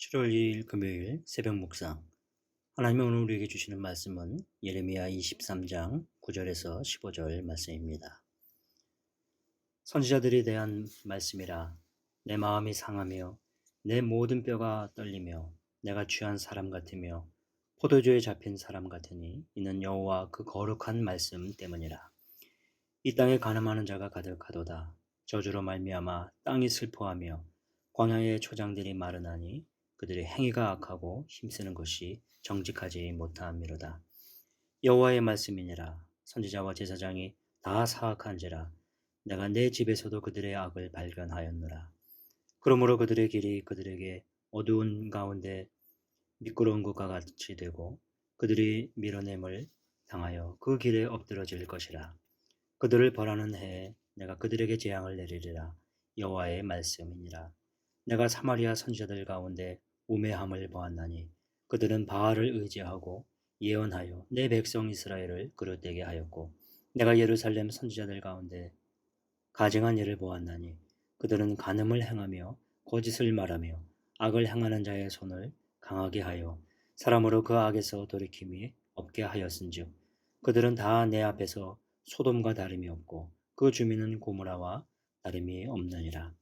7월 2일 금요일 새벽 묵상. 하나님이 오늘 우리에게 주시는 말씀은 예레미야 23장 9절에서 15절 말씀입니다. 선지자들에 대한 말씀이라. 내 마음이 상하며 내 모든 뼈가 떨리며 내가 취한 사람 같으며 포도주에 잡힌 사람 같으니 이는 여호와 그 거룩한 말씀 때문이라. 이 땅에 간음하는 자가 가득하도다. 저주로 말미암아 땅이 슬퍼하며 광야의 초장들이 마르나니 그들의 행위가 악하고 힘쓰는 것이 정직하지 못함이로다. 여호와의 말씀이니라. 선지자와 제사장이 다 사악한지라. 내가 내 집에서도 그들의 악을 발견하였노라. 그러므로 그들의 길이 그들에게 어두운 가운데 미끄러운 것과 같이 되고 그들이 밀어냄을 당하여 그 길에 엎드러질 것이라. 그들을 벌하는 해에 내가 그들에게 재앙을 내리리라. 여호와의 말씀이니라. 내가 사마리아 선지자들 가운데 우매함을 보았나니 그들은 바알을 의지하고 예언하여 내 백성 이스라엘을 그릇되게 하였고, 내가 예루살렘 선지자들 가운데 가증한 일을 보았나니 그들은 간음을 행하며 거짓을 말하며 악을 행하는 자의 손을 강하게 하여 사람으로 그 악에서 돌이킴이 없게 하였은즉 그들은 다 내 앞에서 소돔과 다름이 없고 그 주민은 고무라와 다름이 없느니라.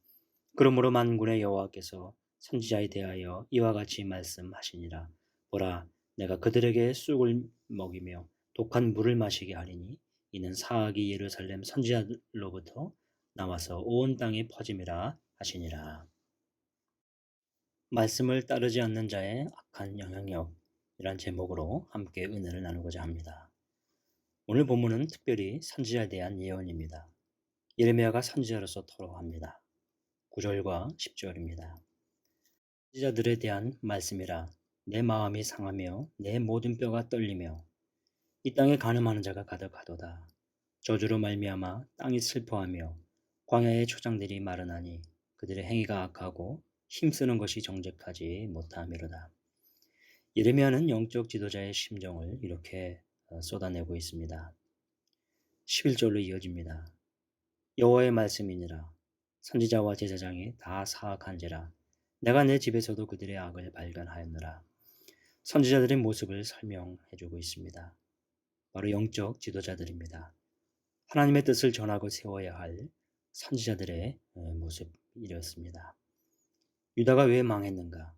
그러므로 만군의 여호와께서 선지자에 대하여 이와 같이 말씀하시니라. 보라, 내가 그들에게 쑥을 먹이며 독한 물을 마시게 하리니 이는 사악이 예루살렘 선지자로부터 나와서 온 땅에 퍼짐이라 하시니라. 말씀을 따르지 않는 자의 악한 영향력이란 제목으로 함께 은혜를 나누고자 합니다. 오늘 본문은 특별히 선지자에 대한 예언입니다. 예레미야가 선지자로서 토로합니다. 9절과 10절입니다. 선지자들에 대한 말씀이라. 내 마음이 상하며 내 모든 뼈가 떨리며 이 땅에 간음하는 자가 가득하도다. 저주로 말미암아 땅이 슬퍼하며 광야의 초장들이 마르나니 그들의 행위가 악하고 힘쓰는 것이 정직하지 못함이로다. 예레미야는 영적 지도자의 심정을 이렇게 쏟아내고 있습니다. 11절로 이어집니다. 여호와의 말씀이니라. 선지자와 제사장이 다 사악한지라. 내가 내 집에서도 그들의 악을 발견하였노라. 선지자들의 모습을 설명해주고 있습니다. 바로 영적 지도자들입니다. 하나님의 뜻을 전하고 세워야 할 선지자들의 모습이었습니다. 유다가 왜 망했는가?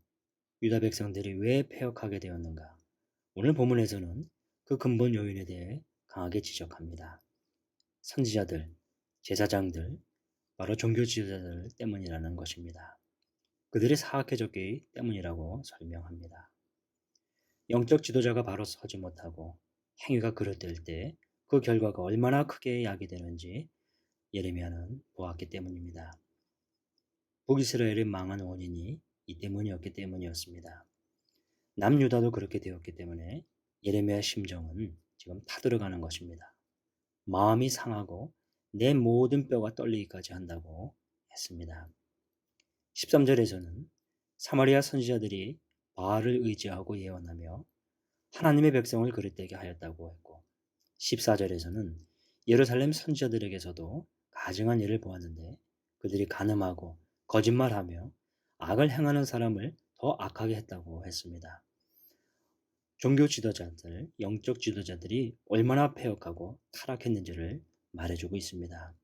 유다 백성들이 왜 패역하게 되었는가? 오늘 본문에서는 그 근본 요인에 대해 강하게 지적합니다. 선지자들, 제사장들, 바로 종교 지도자들 때문이라는 것입니다. 그들이 사악해졌기 때문이라고 설명합니다. 영적 지도자가 바로 서지 못하고 행위가 그릇될 때 그 결과가 얼마나 크게 야기되는지 예레미야는 보았기 때문입니다. 북이스라엘이 망한 원인이 이 때문이었기 때문이었습니다. 남유다도 그렇게 되었기 때문에 예레미야의 심정은 지금 타들어가는 것입니다. 마음이 상하고 내 모든 뼈가 떨리기까지 한다고 했습니다. 13절에서는 사마리아 선지자들이 바알을 의지하고 예언하며 하나님의 백성을 그릇되게 하였다고 했고, 14절에서는 예루살렘 선지자들에게서도 가증한 일을 보았는데 그들이 간음하고 거짓말하며 악을 행하는 사람을 더 악하게 했다고 했습니다. 종교 지도자들, 영적 지도자들이 얼마나 패역하고 타락했는지를 말해주고 있습니다.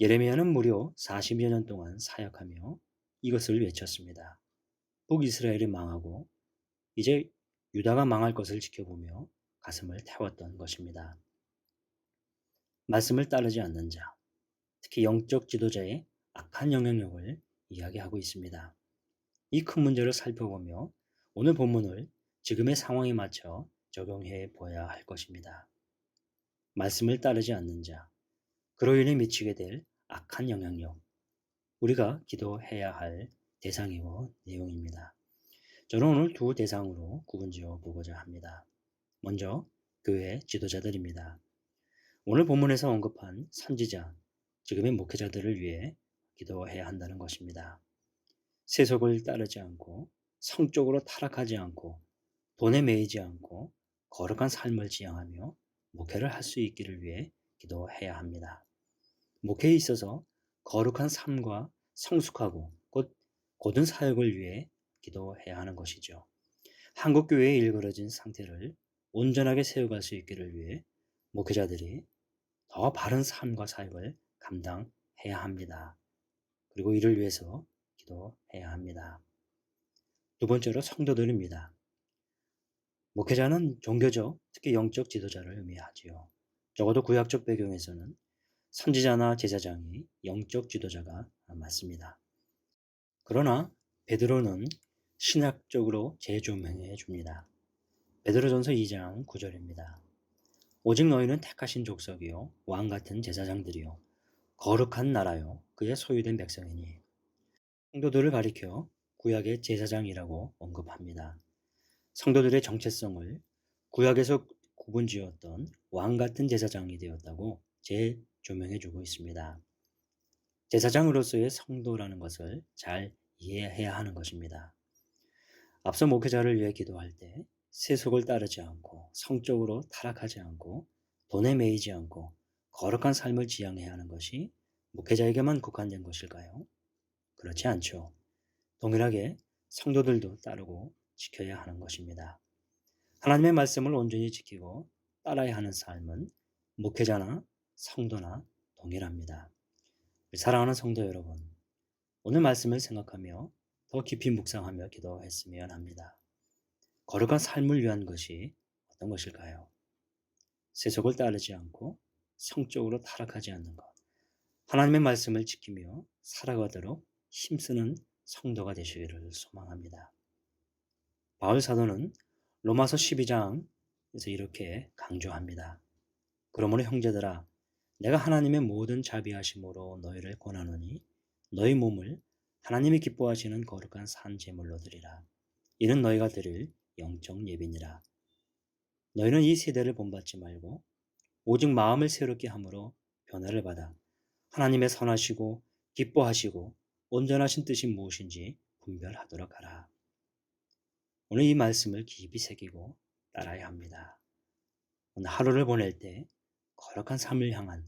예레미야는 무려 40여 년 동안 사역하며 이것을 외쳤습니다. 북이스라엘이 망하고 이제 유다가 망할 것을 지켜보며 가슴을 태웠던 것입니다. 말씀을 따르지 않는 자, 특히 영적 지도자의 악한 영향력을 이야기하고 있습니다. 이 큰 문제를 살펴보며 오늘 본문을 지금의 상황에 맞춰 적용해 보아야 할 것입니다. 말씀을 따르지 않는 자, 그로 인해 미치게 될 악한 영향력, 우리가 기도해야 할 대상이고 내용입니다. 저는 오늘 두 대상으로 구분지어 보고자 합니다. 먼저 교회 지도자들입니다. 오늘 본문에서 언급한 선지자, 지금의 목회자들을 위해 기도해야 한다는 것입니다. 세속을 따르지 않고 성적으로 타락하지 않고 돈에 매이지 않고 거룩한 삶을 지향하며 목회를 할 수 있기를 위해 기도해야 합니다. 목회에 있어서 거룩한 삶과 성숙하고 곧 고든 사역을 위해 기도해야 하는 것이죠. 한국교회에 일그러진 상태를 온전하게 세워갈 수 있기를 위해 목회자들이 더 바른 삶과 사역을 감당해야 합니다. 그리고 이를 위해서 기도해야 합니다. 두 번째로 성도들입니다. 목회자는 종교적, 특히 영적 지도자를 의미하지요. 적어도 구약적 배경에서는 선지자나 제사장이 영적 지도자가 맞습니다. 그러나 베드로는 신학적으로 재조명해 줍니다. 베드로전서 2장 9절입니다. 오직 너희는 택하신 족속이요 왕 같은 제사장들이요 거룩한 나라요 그의 소유된 백성이니. 성도들을 가리켜 구약의 제사장이라고 언급합니다. 성도들의 정체성을 구약에서 구분지었던 왕 같은 제사장이 되었다고 재조명해주고 있습니다. 제사장으로서의 성도라는 것을 잘 이해해야 하는 것입니다. 앞서 목회자를 위해 기도할 때 세속을 따르지 않고 성적으로 타락하지 않고 돈에 매이지 않고 거룩한 삶을 지향해야 하는 것이 목회자에게만 국한된 것일까요? 그렇지 않죠. 동일하게 성도들도 따르고 지켜야 하는 것입니다. 하나님의 말씀을 온전히 지키고 따라야 하는 삶은 목회자나 성도나 동일합니다. 사랑하는 성도 여러분, 오늘 말씀을 생각하며 더 깊이 묵상하며 기도했으면 합니다. 거룩한 삶을 위한 것이 어떤 것일까요? 세속을 따르지 않고 성적으로 타락하지 않는 것, 하나님의 말씀을 지키며 살아가도록 힘쓰는 성도가 되시기를 소망합니다. 바울 사도는 로마서 12장에서 이렇게 강조합니다. 그러므로 형제들아, 내가 하나님의 모든 자비하심으로 너희를 권하노니 너희 몸을 하나님이 기뻐하시는 거룩한 산 제물로 드리라. 이는 너희가 드릴 영적 예비니라. 너희는 이 세대를 본받지 말고 오직 마음을 새롭게 함으로 변화를 받아 하나님의 선하시고 기뻐하시고 온전하신 뜻이 무엇인지 분별하도록 하라. 오늘 이 말씀을 깊이 새기고 따라야 합니다. 오늘 하루를 보낼 때 거룩한 삶을 향한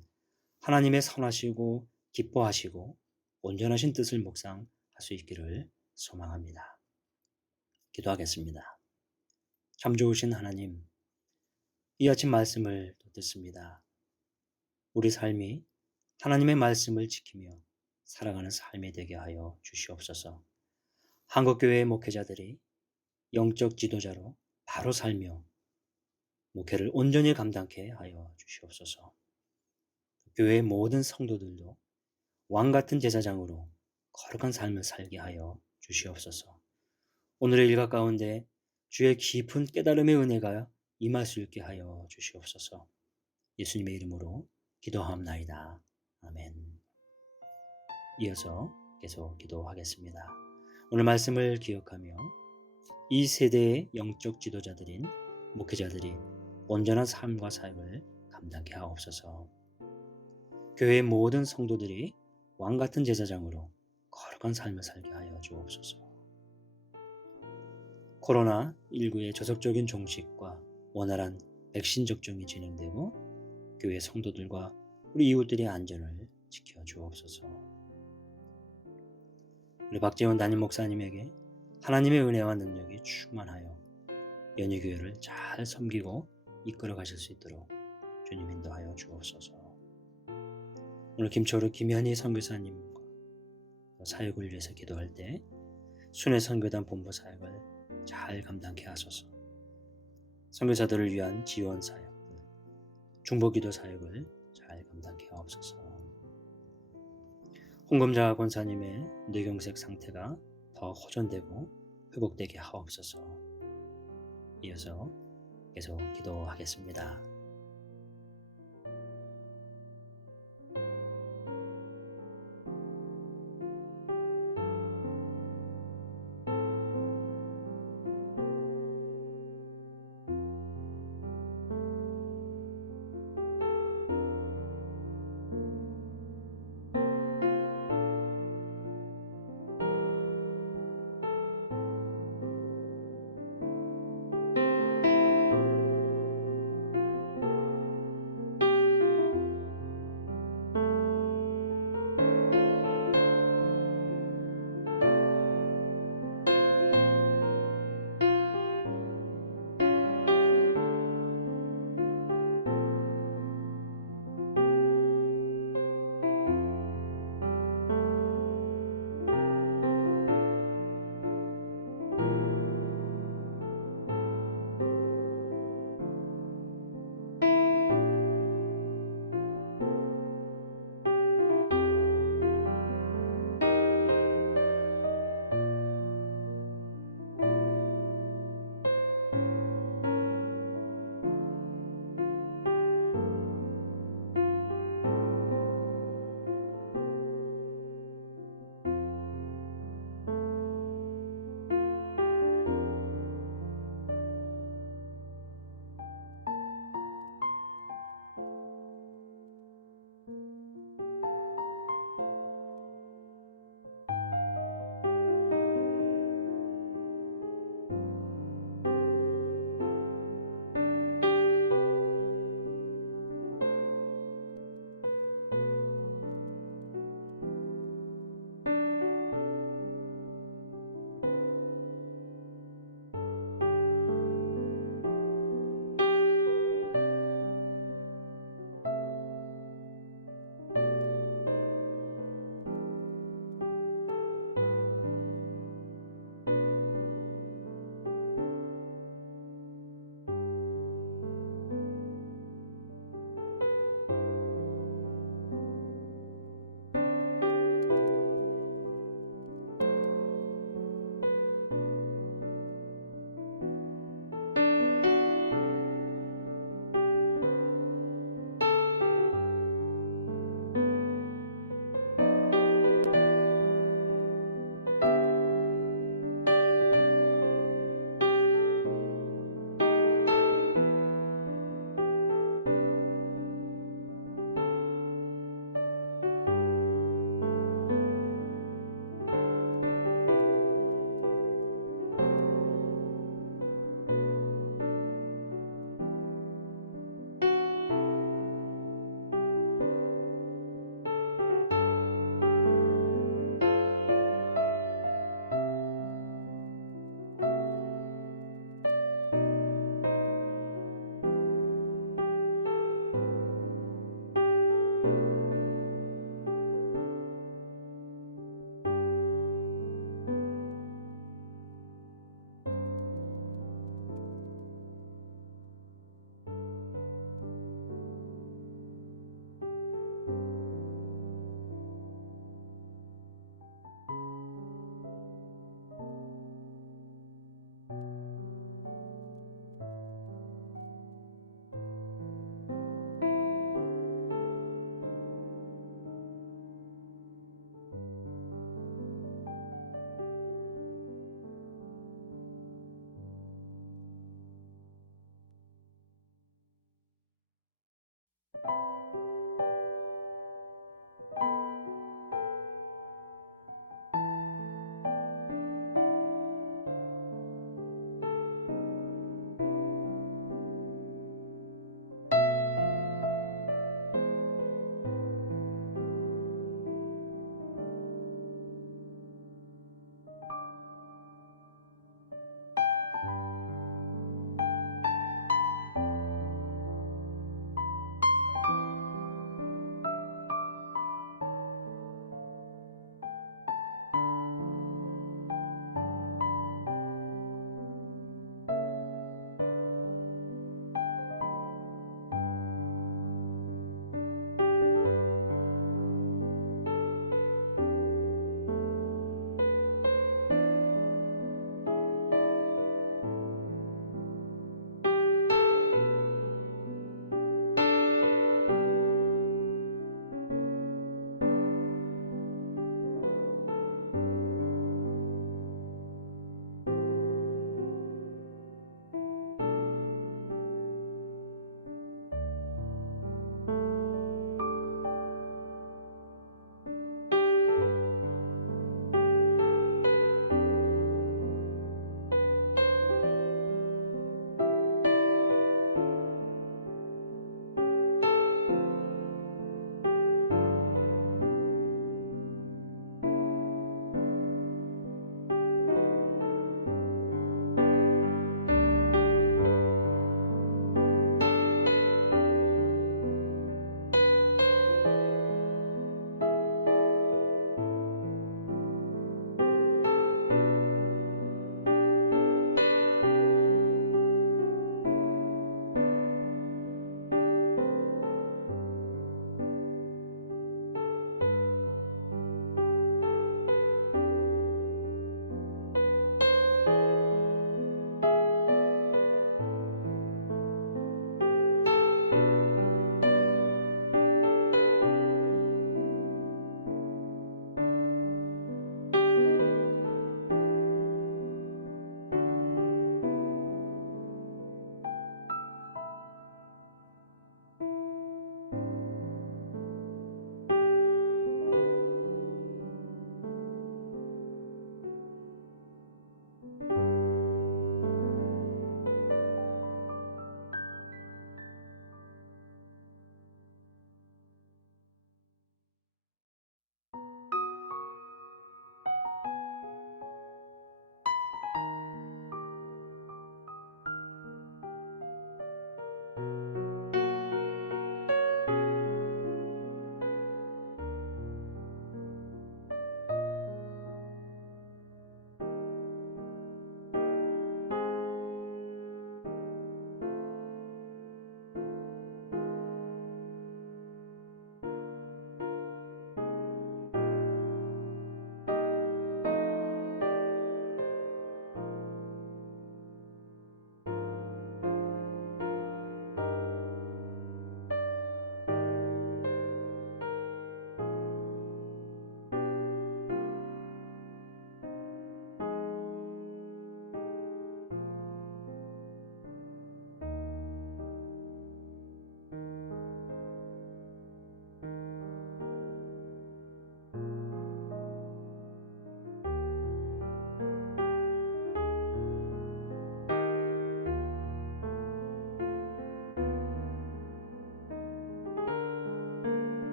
하나님의 선하시고 기뻐하시고 온전하신 뜻을 묵상할 수 있기를 소망합니다. 기도하겠습니다. 참 좋으신 하나님, 이 아침 말씀을 듣습니다. 우리 삶이 하나님의 말씀을 지키며 살아가는 삶이 되게 하여 주시옵소서. 한국교회의 목회자들이 영적 지도자로 바로 살며 목회를 온전히 감당케 하여 주시옵소서. 교회의 모든 성도들도 왕같은 제사장으로 거룩한 삶을 살게 하여 주시옵소서. 오늘의 일과 가운데 주의 깊은 깨달음의 은혜가 임할 수 있게 하여 주시옵소서. 예수님의 이름으로 기도하옵나이다. 아멘. 이어서 계속 기도하겠습니다. 오늘 말씀을 기억하며 이 세대의 영적 지도자들인 목회자들이 온전한 삶과 사역을 감당케 하옵소서. 교회의 모든 성도들이 왕같은 제사장으로 거룩한 삶을 살게 하여 주옵소서. 코로나19의 조속적인 종식과 원활한 백신 접종이 진행되고 교회 성도들과 우리 이웃들의 안전을 지켜 주옵소서. 우리 박재원 담임 목사님에게 하나님의 은혜와 능력이 충만하여 연희교회를 잘 섬기고 이끌어 가실 수 있도록 주님 인도하여 주옵소서. 오늘 김초루 김현희 선교사님과 사역을 위해서 기도할 때 순회 선교단 본부 사역을 잘 감당케 하소서. 선교사들을 위한 지원 사역, 중보기도 사역을 잘 감당케 하옵소서. 홍금자 권사님의 뇌경색 상태가 더 호전되고 회복되게 하옵소서. 이어서 계속 기도하겠습니다.